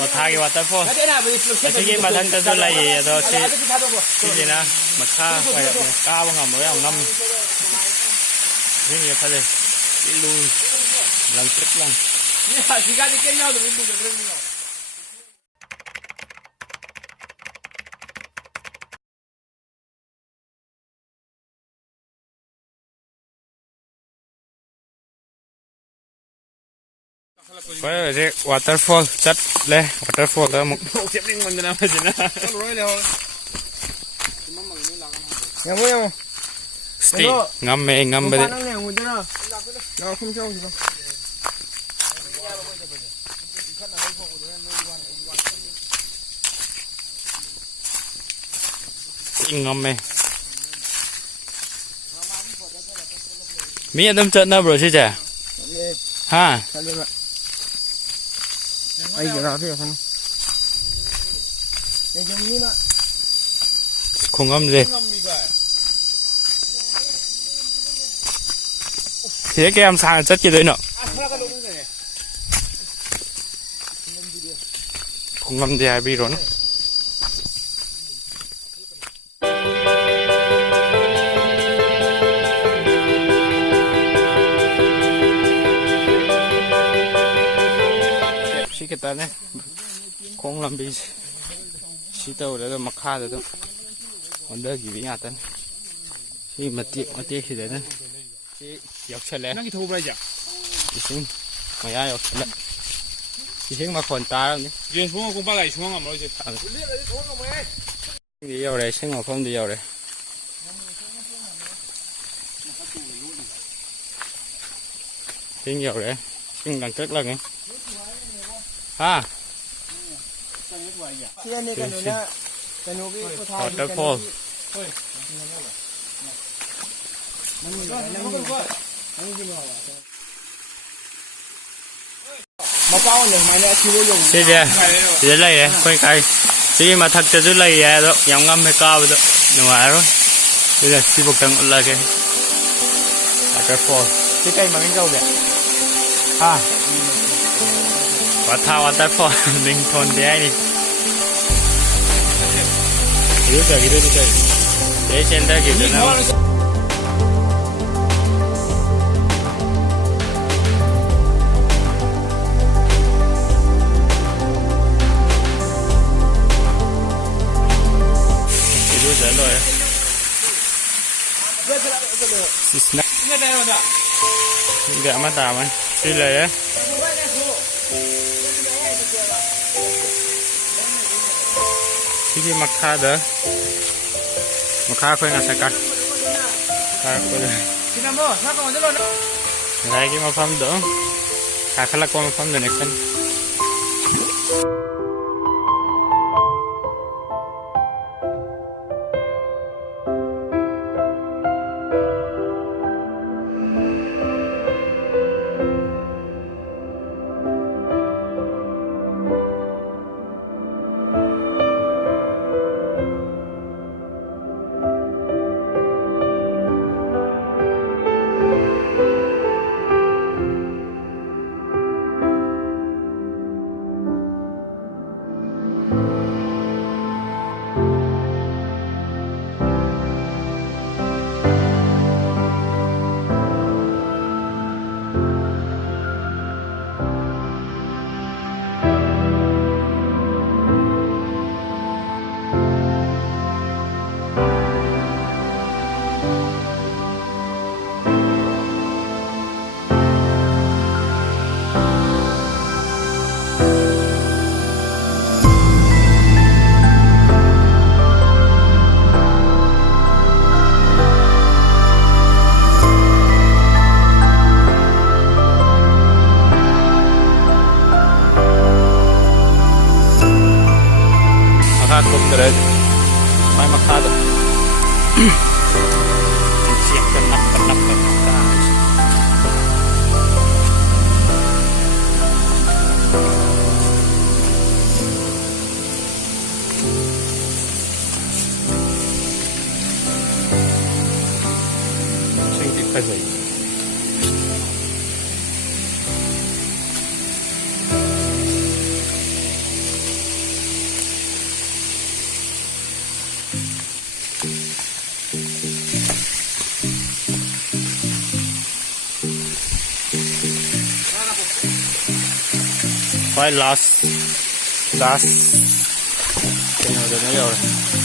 ก็ทากีวัตเตอร์ฟอลแต่ที่มาทันจะสุดเลยเดี๋ยวที่นะมาฆ่าไปก้าวงามเลยเอาน้ำนี่ไงพอดีลุยลังตรึกลังไปเลยวอเตอร์ฟอลจัดเลยวอเตอร์ฟอลแล้วมึงเจ็บนิ่งมันจะน่าไม่สินะสตีงามเองงามไปเลยงามไหมมีอะไรจัดนะบรอใช่ไหมฮะไอ้เจ้าเราที่เขาคงงามเลยเสียแกมสางจัดกี่เลยเนาะคงงามดีไอ้บีร้อนชิคกี้พายเนี่ยคงลำบีชิโต้แล้วมาฆ่าแล้วมันเลิกกี่วินาทีที่มาตีสิเดี๋ยวนั้นที่ยกเฉลยนั่งกี่ทูบเลยจ้ะที่ซิงมาย้ายยกเฉลยที่ซิงมาขนตาแล้วนี่ยืนช่วงกูป้าไหลช่วงอ่ะมันเลยเดียวเลยซิงมาพร้อมเดียวเลยซิงเดียวเลยซิงดังตึ๊กเลยไงฮะที่นี่กันดูนะกันดูพี่ผู้ชายกันดูมาเป้าหนึ่งไม้เนี่ยคิวยุ่งใช่ไหมเดี๋ยวเลยค่อยๆที่มาทักจะจุดเลยแล้วยังงั้นไม่กล้าไปด้วยหนูอะไรรู้เดี๋ยวที่พวกกันอะไรกันแต่พอที่ใกล้มาไม่เข้าเนี่ยฮะวัดท่าวัดแต่พอหนึ่งทนได้นี่gitu gitu ya cenda gitu nah itu jalan ya sisna enggak mata man sila yaที่มาฆ่าเด้อมาฆ่าเพื่อนกันสักกันฆ่าเพื่อนอะไรกี่มาฟังเด้อฆ่าขลักมาฟังเด้อเนี่ยกันไม่มาฆ่าตัวเสียงกันนับกันได้สิ่งที่ไปเลย last kayaknya udah nih ya